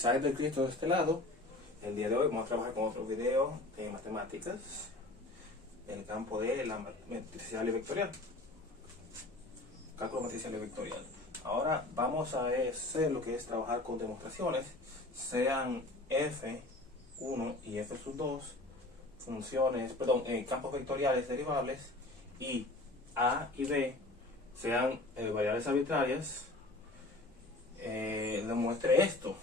Isaac del Cristo de este lado. El día de hoy vamos a trabajar con otro video de matemáticas en el campo de la matricial y vectorial, cálculo matricial y vectorial. Ahora vamos a hacer lo que es trabajar con demostraciones, sean f1 y f2, campos vectoriales derivables, y a y b sean variables arbitrarias. Demuestre esto: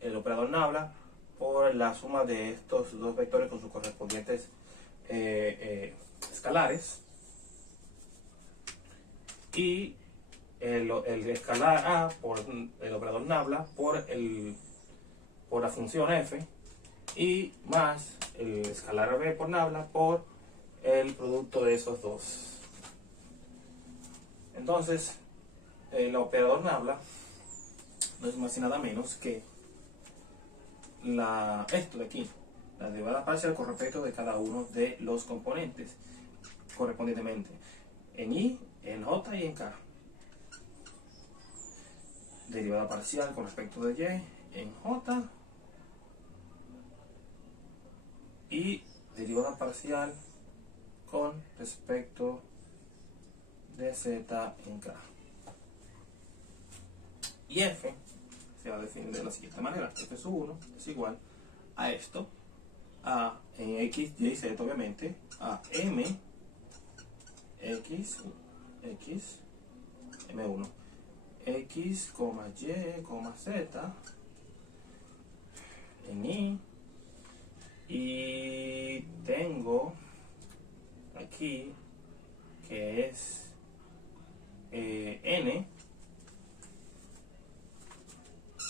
el operador nabla por la suma de estos dos vectores con sus correspondientes escalares, y el escalar a por el operador nabla por la función f, y más el escalar b por nabla por el producto de esos dos. Entonces el operador nabla no es más y nada menos que esto de aquí, la derivada parcial con respecto de cada uno de los componentes correspondientemente en y, en j y en k. Derivada parcial con respecto de y en j, y derivada parcial con respecto de z en k. Y f se va a definir de la siguiente manera: f1 es igual a esto, a en x, y, z, obviamente, a m x m1 x, y, z en y tengo aquí que es n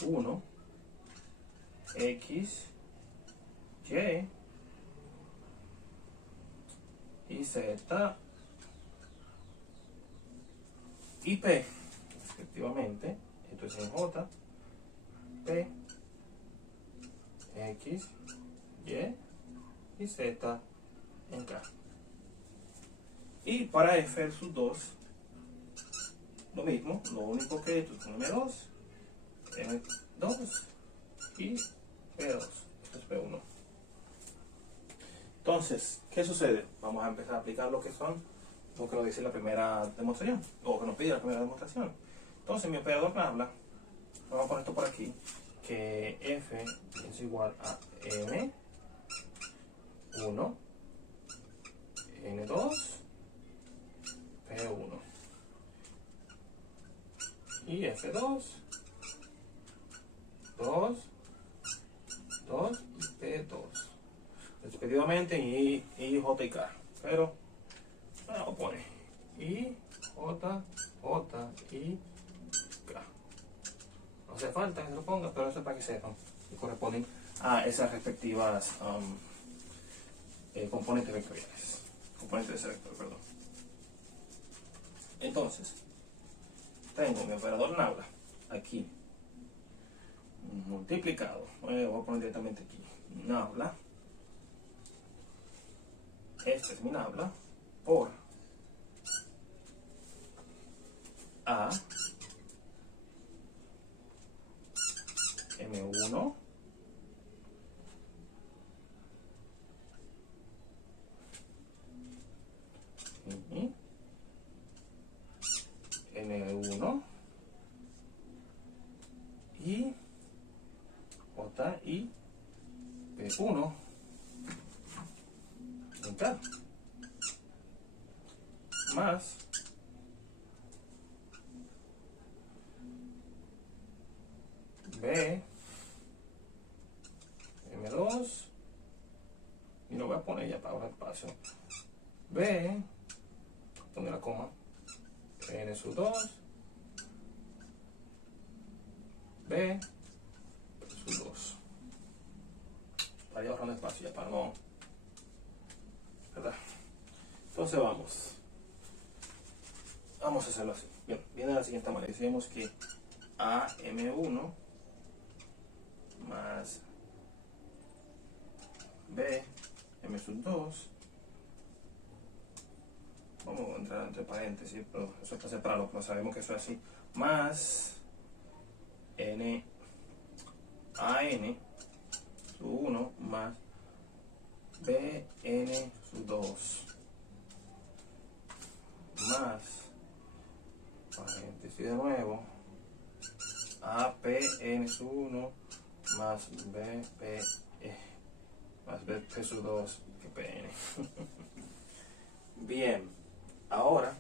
1 x, y z y p respectivamente. Esto es en j, p, x, y z en k. Y para f sus 2 lo mismo, lo único que esto es m2 y p2. Esto es p1. Entonces, ¿qué sucede? Vamos a empezar a aplicar lo que lo dice la primera demostración, o que nos pide la primera demostración. Entonces, mi operador nabla, vamos a poner esto por aquí, que f es igual a m1 n2 p1 y f2 2 y p2 respectivamente, y j y k. Pero vamos a poner y j y k. No hace falta que se lo ponga, pero eso es para que sepan que corresponden a esas respectivas componentes vectoriales, componentes de ese vector, perdón. Entonces tengo mi operador nabla aquí multiplicado, voy a poner directamente aquí, nabla, este es mi nabla, por a m1 y n1 y j y p1 en k, más b m2, y lo voy a poner ya para ahorrar espacio, b, donde la coma, n sub 2 b sub 2, para ir ahorrando espacio ya, para no, ¿verdad? Entonces vamos a hacerlo así. Bien, viene de la siguiente manera. Decimos que a m1 más b m sub 2, vamos a entrar entre paréntesis, pero eso está separado, pero sabemos que eso es así, más n AN sub 1 más BN sub 2 más, paréntesis de nuevo, APN sub 1 más BP sub 2 que PN. Bien, ahora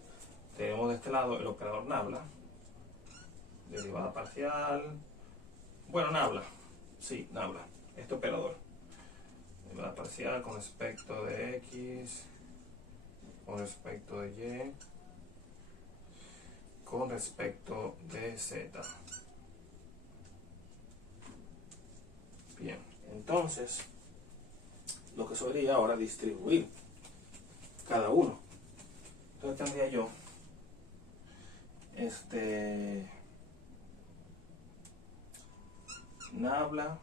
tenemos de este lado el operador nabla, derivada parcial, bueno, nabla, sí, nabla, este operador, derivada parcial con respecto de X, con respecto de Y, con respecto de Z. Bien, entonces lo que sería ahora distribuir cada uno. Entonces tendría yo nabla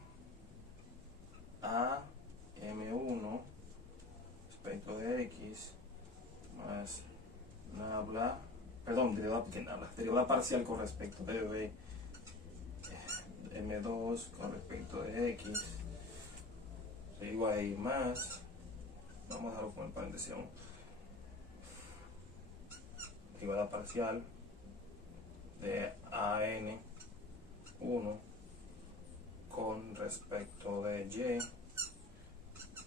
a M1 respecto de X más nabla, perdón, derivada parcial con respecto de B, M2 con respecto de X, igual a I más, vamos a dejarlo con el paréntesis, derivada parcial de AN1 con respecto de Y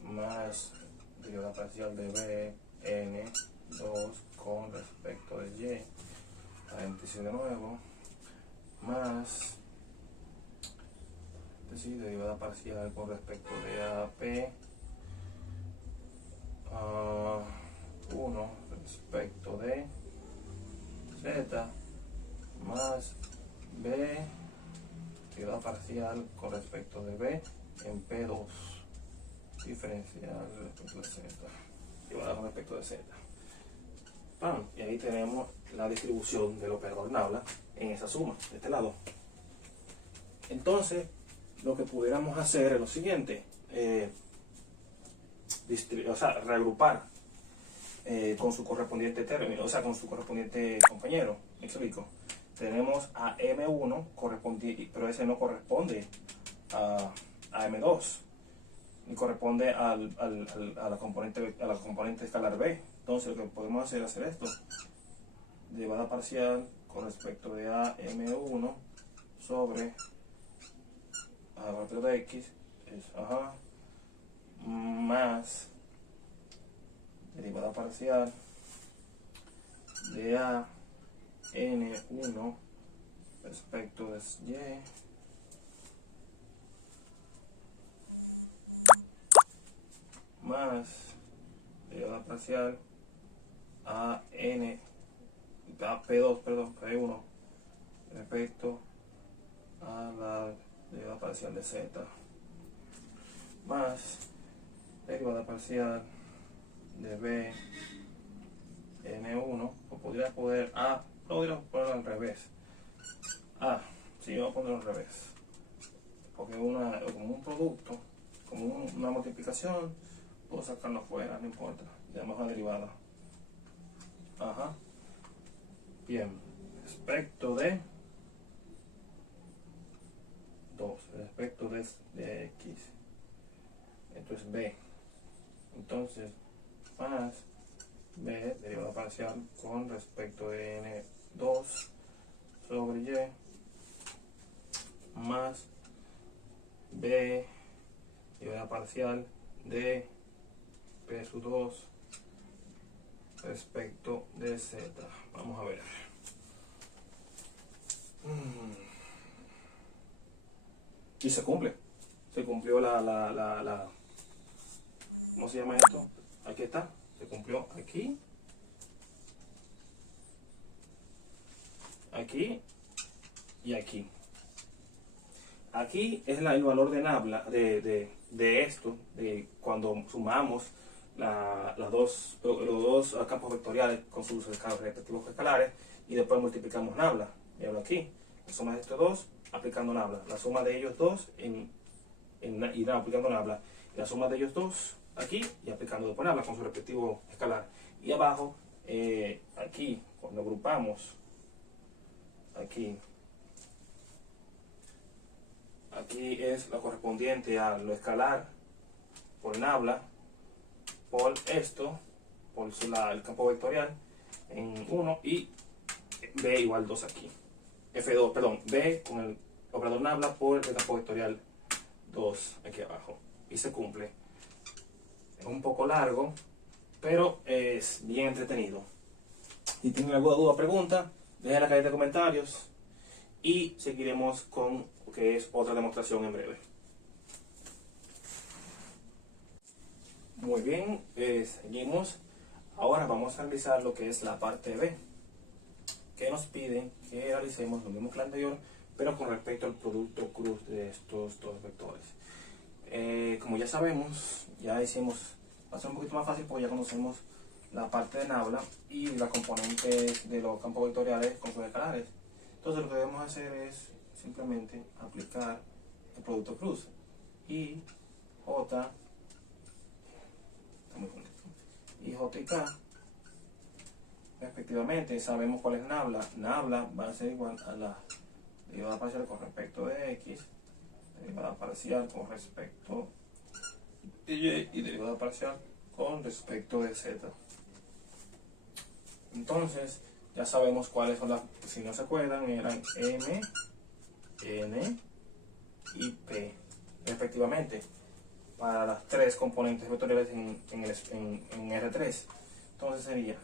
más derivada parcial de BN2 con respecto de Y, paréntesis de nuevo, más derivada parcial con respecto de AP 1 respecto de Z más B derivada parcial con respecto de B en P2 diferencial respecto de Z derivada con respecto de Z. Y ahí tenemos la distribución del operador nabla en esa suma de este lado. Entonces lo que pudiéramos hacer es lo siguiente, reagrupar con su correspondiente término, o sea, con su correspondiente compañero. ¿Me explico? Tenemos a M1, pero ese no corresponde a M2, ni corresponde a la componente escalar B. Entonces lo que podemos hacer es hacer esto, derivada parcial con respecto de a M1 sobre a partir de X es más derivada parcial de a N1 respecto de Y más derivada parcial a P2, perdón, P1 respecto a la derivada parcial de Z más derivada parcial de B N1, o podría ponerlo al revés. Sí, vamos a ponerlo al revés, porque como un producto, como una multiplicación, puedo sacarlo afuera, no importa, le damos a derivada. Bien, respecto de 2, respecto de X, esto es B, entonces más B derivada parcial con respecto de N2 sobre Y más B derivada parcial de P sub 2 respecto de Z. Vamos a ver. Y se cumple. Se cumplió ¿cómo se llama esto? Aquí está. Se cumplió aquí. Aquí y aquí. Aquí es el valor de nabla de esto, de cuando sumamos los dos campos vectoriales con sus respectivos escalares y después multiplicamos nabla. Míralo aquí, la suma de estos dos aplicando nabla, la suma de ellos dos aplicando nabla, la suma de ellos dos aquí y aplicando después nabla con su respectivo escalar. Y abajo, aquí, cuando agrupamos aquí aquí es lo correspondiente a lo escalar por nabla, por esto, por el campo vectorial en 1 y B igual 2 aquí. F2, perdón, B con el operador nabla por el campo vectorial 2 aquí abajo. Y se cumple. Es un poco largo, pero es bien entretenido. Si tienen alguna duda o pregunta, dejen en la cajita de comentarios y seguiremos con lo que es otra demostración en breve. Muy bien, seguimos. Ahora vamos a realizar lo que es la parte B, que nos piden que realicemos lo mismo que la anterior, pero con respecto al producto cruz de estos dos vectores. Como ya sabemos, ya hicimos, va a ser un poquito más fácil porque ya conocemos la parte de nabla y la componente de los campos vectoriales con sus escalares. Entonces lo que debemos hacer es simplemente aplicar el producto cruz. I, J, y J y K, respectivamente. Sabemos cuál es nabla. Nabla va a ser igual a la derivada parcial con respecto de X, derivada parcial con respecto de Y y derivada parcial con respecto de Z. Entonces, ya sabemos cuáles son las, si no se acuerdan, eran M, N y P, respectivamente, para las tres componentes vectoriales en R3. Entonces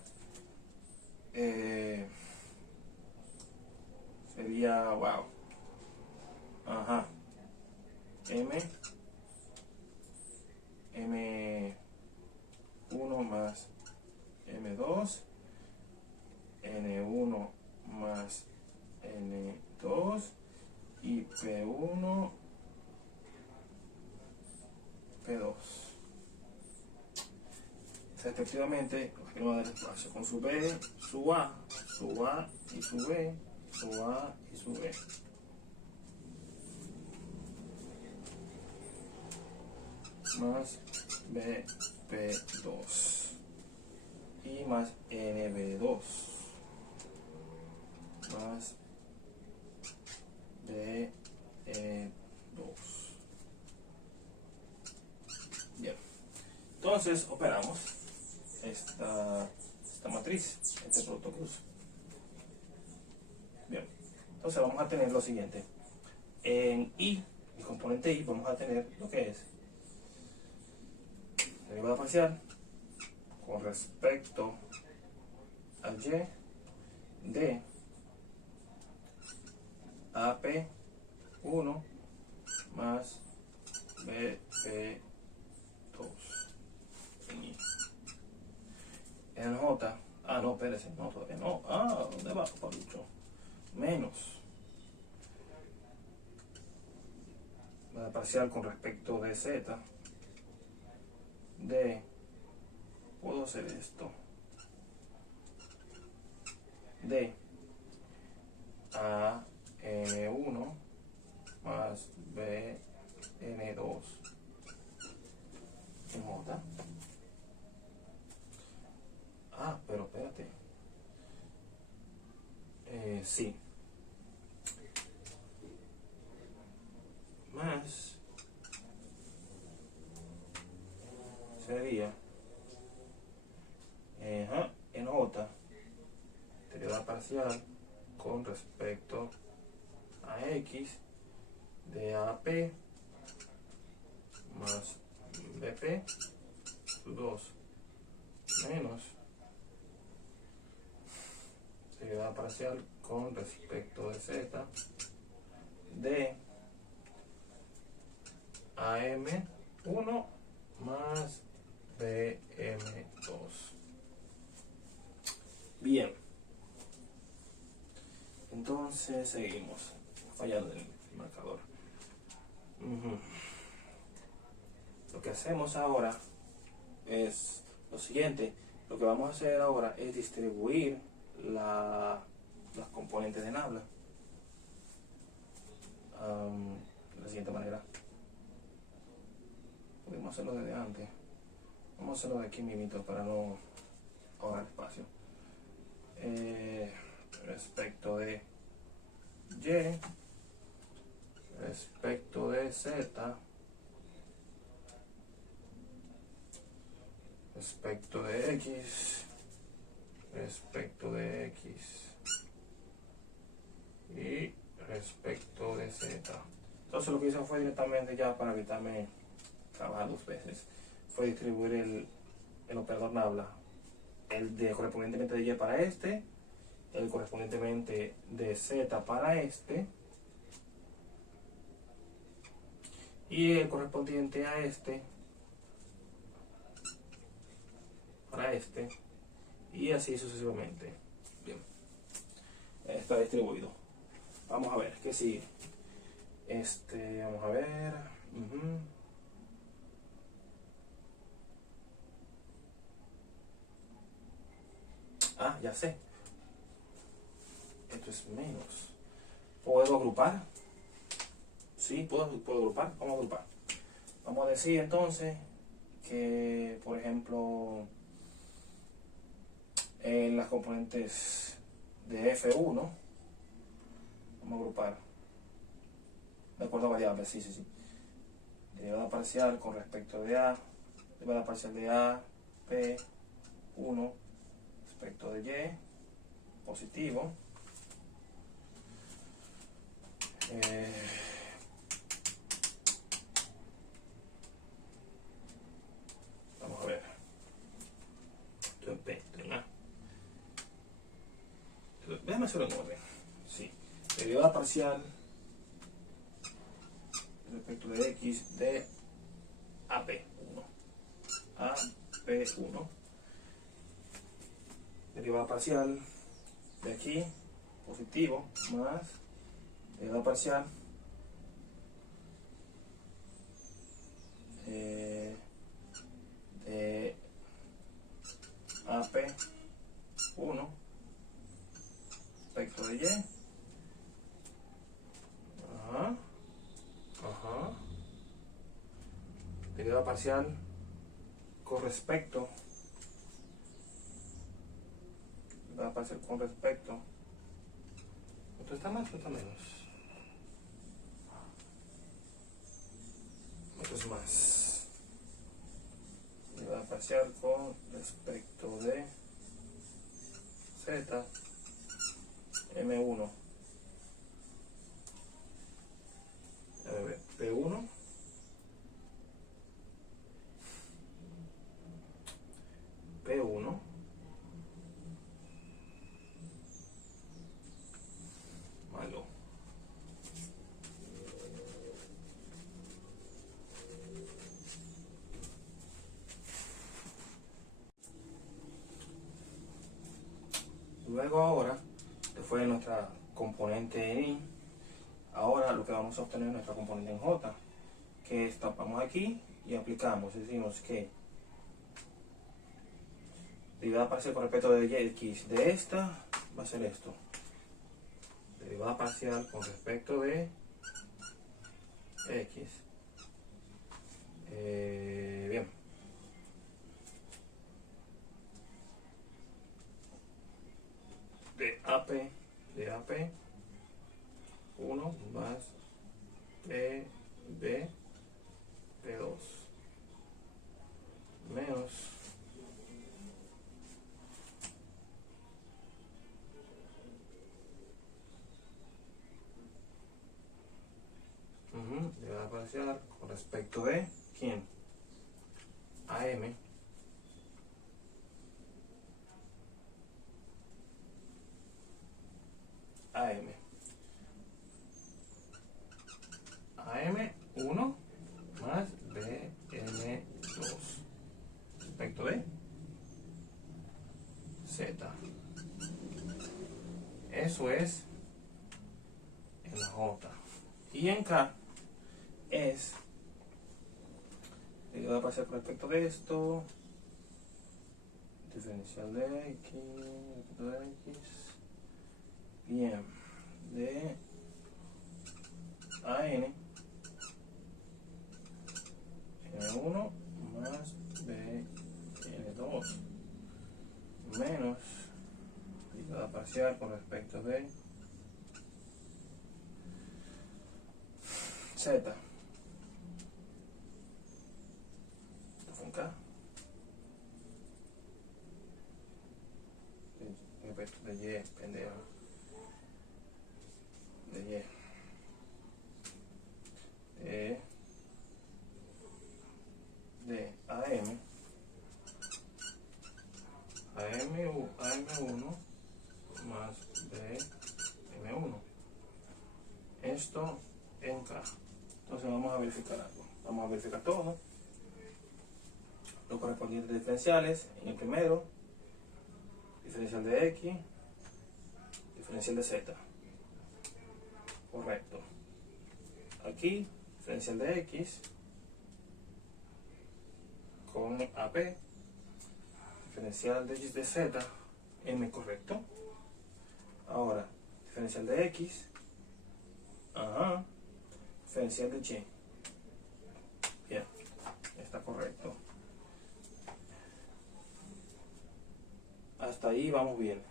sería, wow, ajá, M1 más M2, N1 más N2 y P1, P2. Respectivamente, aquí nos va a dar espacio con su B, su A y su B, su A y su B. Más BP2 y más NB2 más BE2. Bien, entonces operamos esta matriz, este producto cruz. Bien, entonces vamos a tener lo siguiente. En I, el componente I, vamos a tener lo que es derivada parcial con respecto a Y de AP1 más BP2 en I. En J, no, espérese, no, todavía no. ¿Dónde va, Palucho? Menos la parcial con respecto de Z de, puedo hacer esto, de A N1 más B N2 en J. Pero espérate. Sí. Más sería en J, derivada parcial con respecto a X de AP más BP 2 menos derivada parcial con respecto de Z de AM1 más BM2. Bien, entonces seguimos. Fallando el marcador. Lo que hacemos ahora es lo siguiente. Lo que vamos a hacer ahora es distribuir las componentes de nabla de la siguiente manera. Podemos hacerlo desde antes. Vamos a hacerlo de aquí mismo para no ahorrar espacio. Respecto de Y, respecto de de Z respecto de X respecto de X y respecto de Z. Entonces lo que hice fue directamente, ya para evitarme trabajar dos veces, fue distribuir el operador nabla, el de correspondientemente de Y para este, el correspondientemente de Z para este, y el correspondiente a este para este, y así sucesivamente. Bien, está distribuido. Vamos a ver qué sigue. Vamos a ver. Ah, ya sé. Esto es menos. ¿Puedo agrupar? Sí, puedo agrupar. Vamos a agrupar. Vamos a decir entonces que, por ejemplo, en las componentes de F1, vamos a agrupar de acuerdo a variables, sí. Derivada parcial con respecto de A, derivada parcial de A, P1, respecto de Y, positivo. Vamos a ver. Esto es P, esto es A. Déjame hacerlo en orden. Sí. Derivada parcial respecto de X de AP1. AP1. Derivada parcial de aquí, positivo, más derivada parcial de AP1 respecto de Y. Derivada parcial con respecto. Derivada parcial con respecto. ¿Esto está más o está menos? Esto es más. Derivada parcial con respecto de Z M1. P1 P1 malo luego. Ahora, después de nuestra componente en I, ahora lo que vamos a obtener es nuestra componente en J, que estampamos aquí y aplicamos. Decimos que derivada parcial con respecto de X de esta va a ser esto. Derivada parcial con respecto de X. Bien. De AP 1 más de P2 menos derivada parcial con respecto de ¿quién? AM AM1 más BM2 respecto de Z. Eso es en J. Y en K es derivada parcial con respecto de esto, diferencial de X, bien, de AN N1 más BN2 menos derivada parcial con respecto de Z. K. De Y, pendejo. De Y. De AM. AM1 más BM1. Esto en K. Entonces vamos a verificar algo. Vamos a verificar todo. Los correspondientes diferenciales. En el primero, diferencial de X, diferencial de Z. Correcto. Aquí, diferencial de X con AP, diferencial de Y de Z, M, correcto. Ahora, diferencial de X, diferencial de Y. Bien, está correcto. Hasta ahí vamos bien.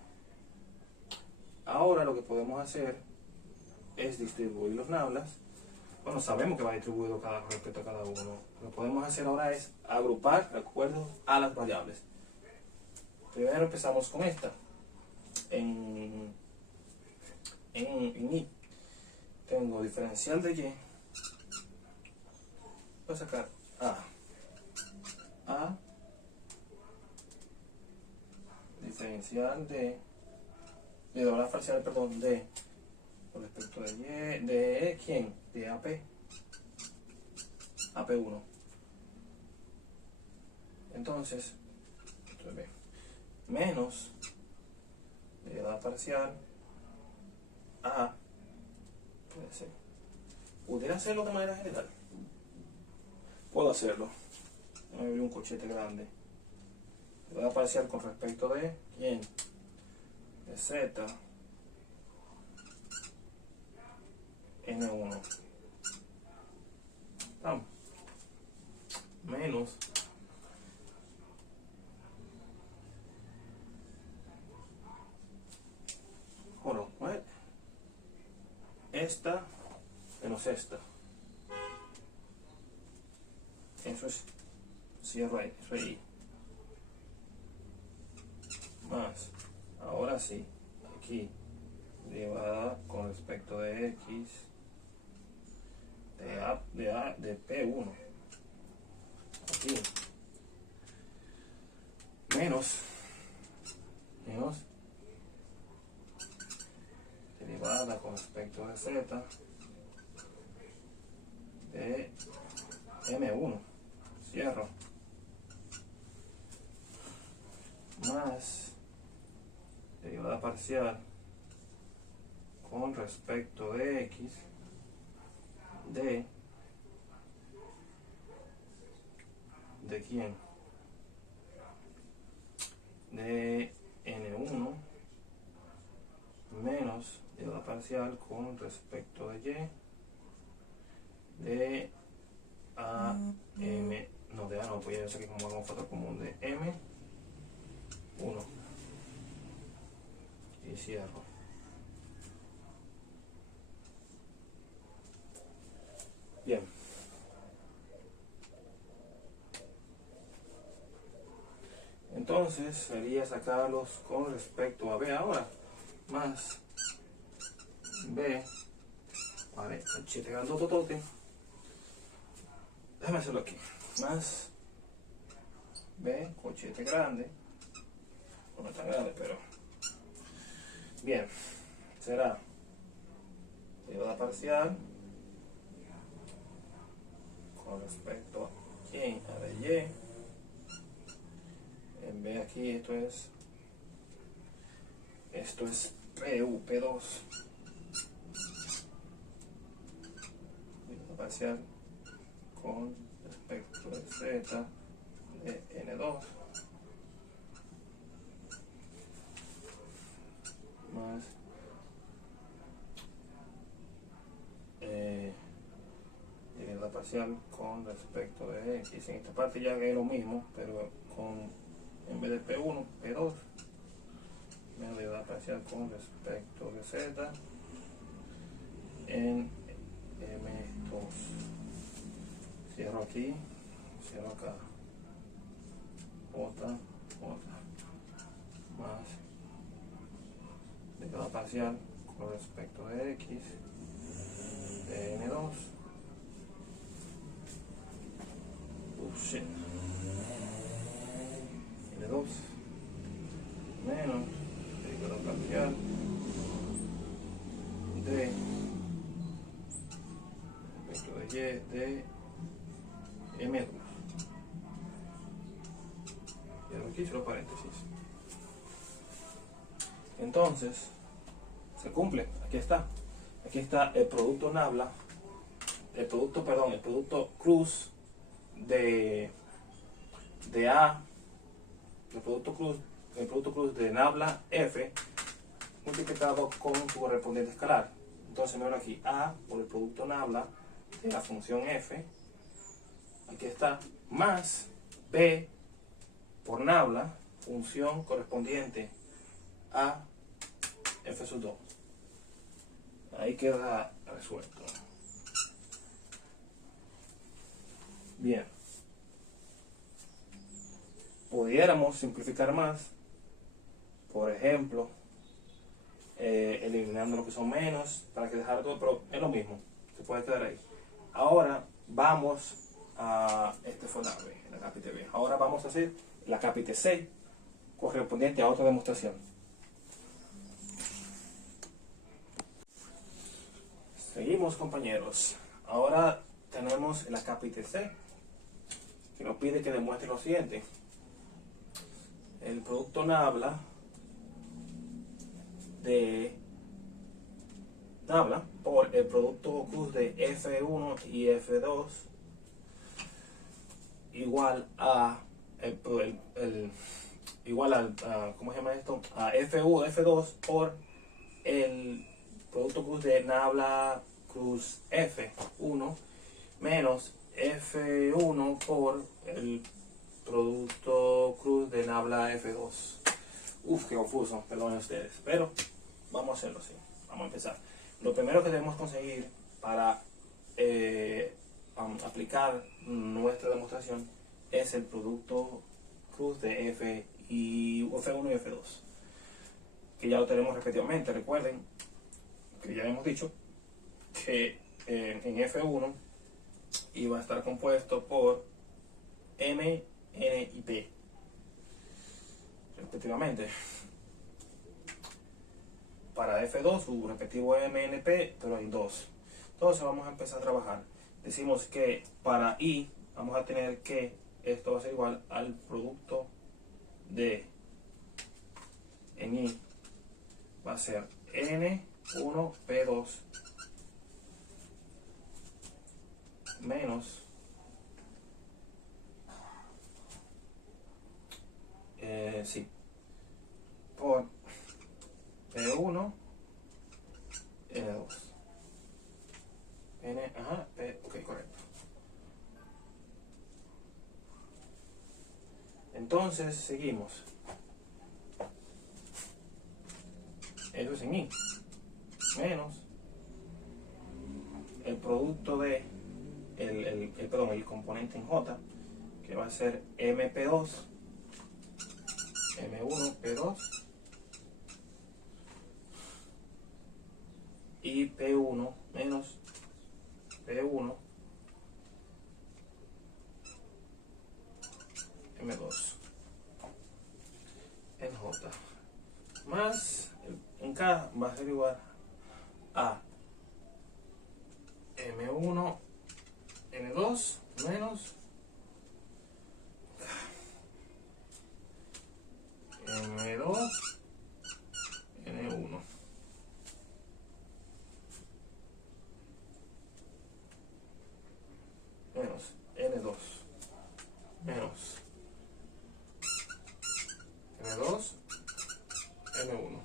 Ahora lo que podemos hacer es distribuir los nablas. Bueno, sabemos que va distribuido respecto a cada uno. Lo que podemos hacer ahora es agrupar de acuerdo a las variables. Primero empezamos con esta. En Y tengo diferencial de Y. Voy a sacar A. Diferencial de doblar parcial, perdón, de con respecto de Y, de ¿quién? De AP. AP1. Entonces, menos derivada parcial A, puede ser. ¿Pudiera hacerlo de manera general? Puedo hacerlo. Voy a abrir un cochete grande. Derivada parcial con respecto de ¿quién? De Z N1. Menos esta menos esta. Eso es cierro ahí. Más, ahora sí, aquí, derivada con respecto de X, de P1. Aquí. Menos derivada con respecto de Z de M1, cierro, más derivada parcial con respecto de X de quién, de N1 menos derivada parcial con respecto de Y de AM, no, de A no, pues ya sé que como hago un factor común de M1 y cierro. Bien. Entonces sería sacarlos con respecto a B ahora. Más B, vale, cachete grandototote. Déjame hacerlo aquí. Más B, cochete grande. No es tan grande, pero bien. Será derivada parcial con respecto a quién, a de Y. En B aquí esto es P2. Derivada parcial con respecto de Z de N2 más derivada parcial con respecto de X. En esta parte ya es lo mismo, pero en vez de P1, P2 menos derivada parcial con respecto de Z en M2. Cierro aquí, cierro acá. J, más derivada parcial con respecto de X de N2. Shit. N2 menos derivada parcial de respecto de Y de M2. Y ahora aquí los paréntesis. Entonces, se cumple. Aquí está. Aquí está el producto nabla. El producto cruz de A. El producto cruz de nabla F multiplicado con su correspondiente escalar. Entonces, me aquí A por el producto nabla de la función F. Aquí está. Más B por nabla, función correspondiente a F sub 2. Ahí queda resuelto. Bien. Pudiéramos simplificar más, por ejemplo, eliminando lo que son menos, para que dejar todo, pero es lo mismo, se puede quedar ahí. Ahora vamos a, este fue la B, la cápite B. Ahora vamos a hacer la cápite C, correspondiente a otra demostración. Seguimos, compañeros. Ahora tenemos la cápite C, que nos pide que demuestre lo siguiente. El producto nabla por el producto cruz de F1 y F2 igual a ¿cómo se llama esto? A F1, F2 por el producto cruz de nabla cruz F1 menos F1 por el producto cruz de nabla F2. Uf, qué confuso, perdonen ustedes, pero vamos a hacerlo así. Vamos a empezar. Lo primero que debemos conseguir para aplicar nuestra demostración es el producto cruz de F1 y F2, que ya lo tenemos respectivamente. Recuerden que ya hemos dicho que en F1 iba a estar compuesto por M, N y P respectivamente. Para F2 su respectivo M, N, P, pero hay dos. Entonces vamos a empezar a trabajar. Decimos que para I vamos a tener que esto va a ser igual al producto de en I va a ser N1, P2 menos por P1 N2 P, ok, correcto. Entonces seguimos. Eso es en I menos el producto de el componente en J, que va a ser MP2 M1 P2 y P1 menos P1 M2 en J más en K va a ser igual a M1 N2 menos M2 N1 menos N2 menos N2 M1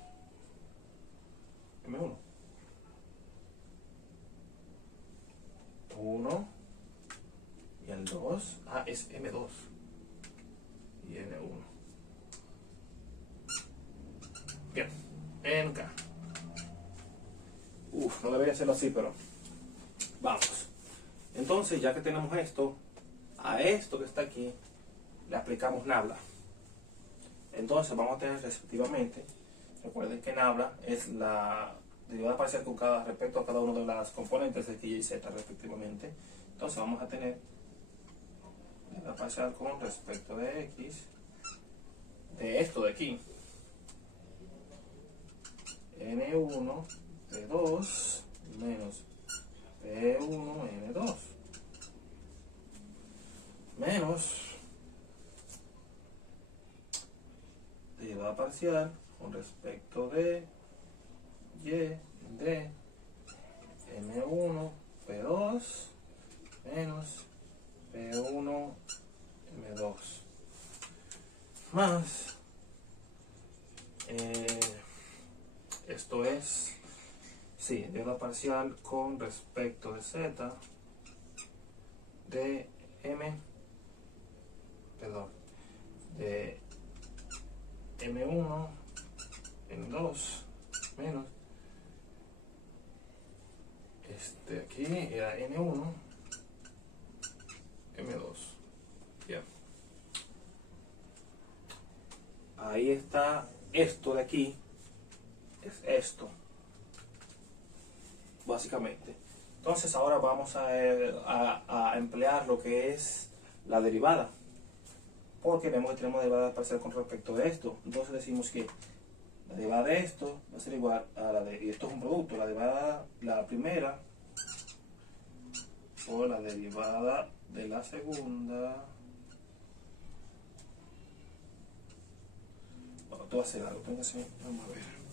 M1 1 y el 2 es M2 y N1. Bien, en K. No debería hacerlo así, pero vamos. Entonces, ya que tenemos esto, a esto que está aquí le aplicamos nabla. Entonces vamos a tener respectivamente, recuerden que en habla es la derivada parcial con respecto a cada una de las componentes de x y z respectivamente. Entonces vamos a tener derivada parcial con respecto de x, de esto de aquí, n1 p2 menos p1 n2 menos derivada parcial con respecto de y de n1 p2 menos p1 m2 más esto es, sí, derivada parcial con respecto de z de de m1 m2 menos aquí era n1 m2. Bien, ahí está. Esto de aquí es esto básicamente. Entonces ahora vamos a emplear lo que es la derivada, porque vemos que tenemos derivada parcial con respecto de esto. Entonces decimos que la derivada de esto va a ser igual a la de, y esto es un producto, la derivada, la primera por la derivada de la segunda. Bueno, esto va a ser algo, vamos a ver.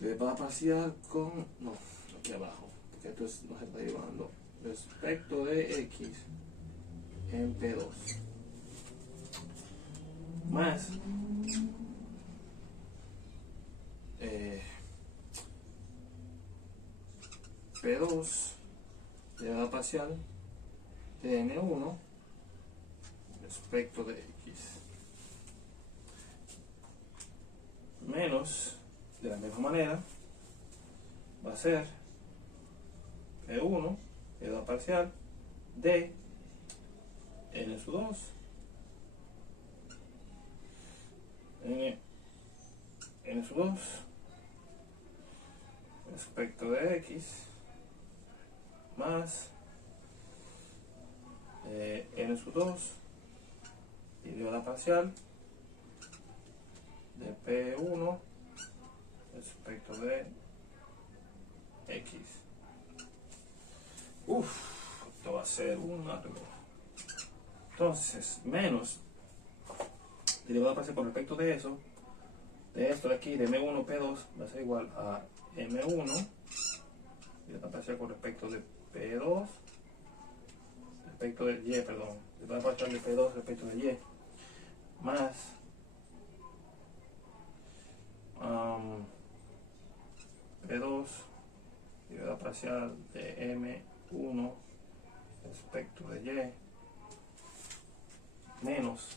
Derivada parcial con, no, aquí abajo, porque esto nos está llevando respecto de x en P2 más P2 derivada parcial de n1 respecto de x menos, de la misma manera, va a ser P1 derivada parcial de n2 n2 respecto de x más n2 y derivada parcial de P1 respecto de x. Esto va a ser un largo. Entonces, menos derivada parcial con respecto de eso, de esto de aquí, de m1 p2, va a ser igual a m1 derivada parcial con respecto de p2 respecto de y, perdón, derivada parcial de p2 respecto de y más p2 derivada parcial de m1 respecto de y menos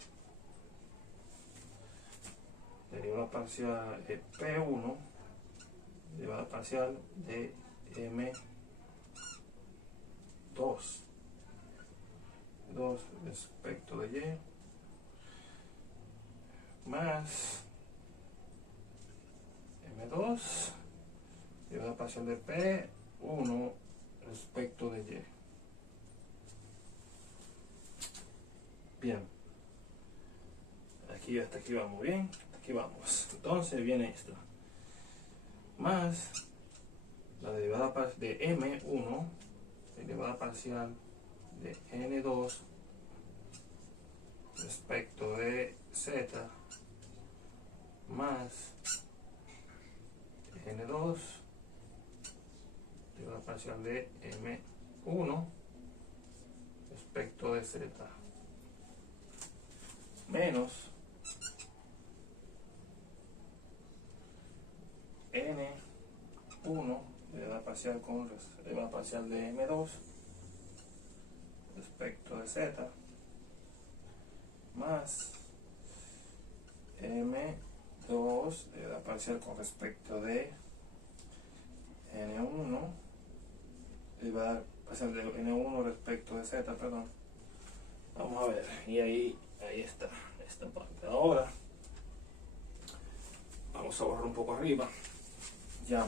derivada parcial de P1 derivada parcial de M2 respecto de Y más M2 derivada parcial de P1 respecto de Y. Bien, aquí hasta aquí vamos bien. Aquí vamos. Entonces viene esto. Más la derivada de M1, derivada parcial de N2 respecto de Z, más N2, derivada parcial de M1 respecto de Z, menos N1 derivada parcial con derivada parcial de M2 respecto de Z más M2 derivada parcial con respecto de N1 derivada parcial de N1 respecto de Z, perdón. Vamos a ver, y ahí está. esta parte. Ahora vamos a borrar un poco arriba, ya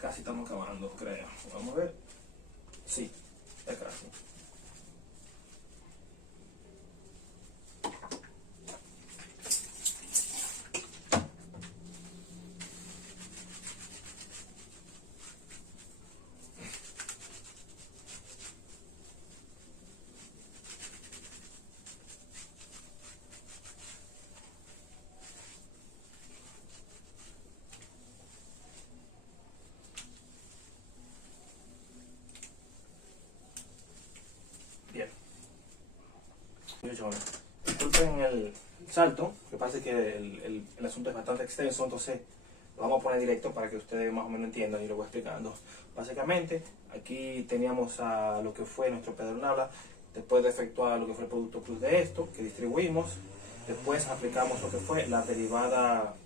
casi estamos acabando, creo. Vamos a ver, sí, ya casi. Bien. Disculpen el salto, que pasa que el asunto es bastante extenso, entonces lo vamos a poner directo para que ustedes más o menos entiendan y lo voy explicando. Básicamente, aquí teníamos a lo que fue nuestro pedernal, después de efectuar lo que fue el producto cruz de esto, que distribuimos, después aplicamos lo que fue la derivada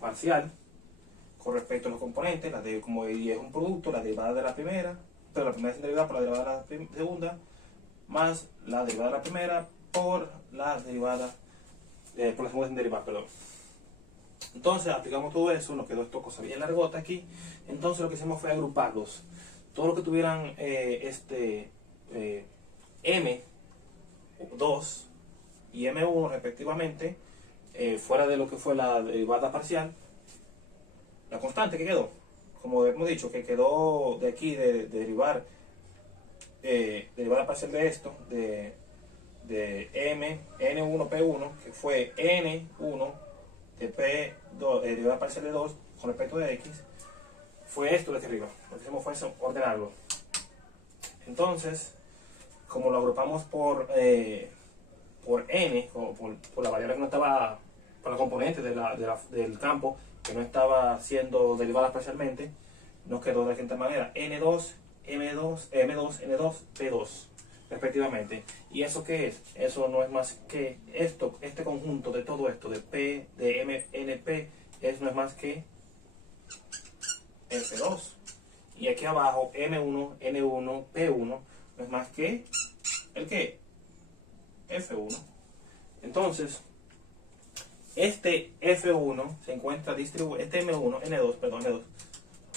parcial con respecto a los componentes, como es un producto, la derivada de la primera, pero la primera es derivada por la derivada de la segunda, más la derivada de la primera por la derivada por la segunda derivada, perdón. Entonces aplicamos todo eso, nos quedó esto cosa bien largota aquí. Entonces lo que hicimos fue agruparlos, todo lo que tuvieran M2 y M1 respectivamente, fuera de lo que fue la derivada parcial, la constante que quedó, como hemos dicho, que quedó de aquí de derivar derivada parcial de esto, de N1P1, que fue N1 de P2, derivada parcial de 2 con respecto de X, fue esto de aquí arriba. Lo que hicimos fue eso, ordenarlo. Entonces, como lo agrupamos por N, por la variable que no estaba, por la componente del campo, que no estaba siendo derivada parcialmente, nos quedó de esta manera: N2, M2, N2, P2, respectivamente. ¿Y eso qué es? Eso no es más que este conjunto de todo esto, de P, de M, NP, no es más que F2. Y aquí abajo, M1, N1, P1, no es más que ¿el qué? F1. Entonces, este F1 se encuentra distribuido, este M1, N2, perdón, N2,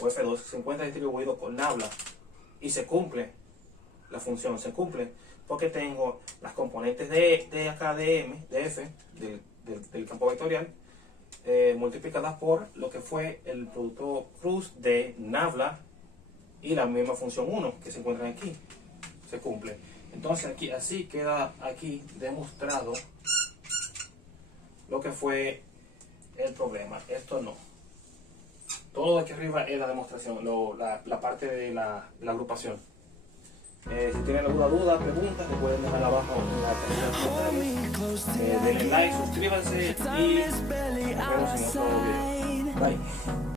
o F2, se encuentra distribuido con nabla y se cumple la función, se cumple porque tengo las componentes de acá de M, de F, del campo vectorial, multiplicadas por lo que fue el producto cruz de nabla y la misma función 1 que se encuentra aquí, se cumple. Entonces aquí, así queda aquí demostrado lo que fue el problema. Esto no. Todo aquí arriba es la demostración, la parte de la agrupación. Si tienen alguna duda, preguntas, se pueden dejar abajo en la caja de comentarios. Denle like, suscríbanse y nos vemos en otro video. Bye.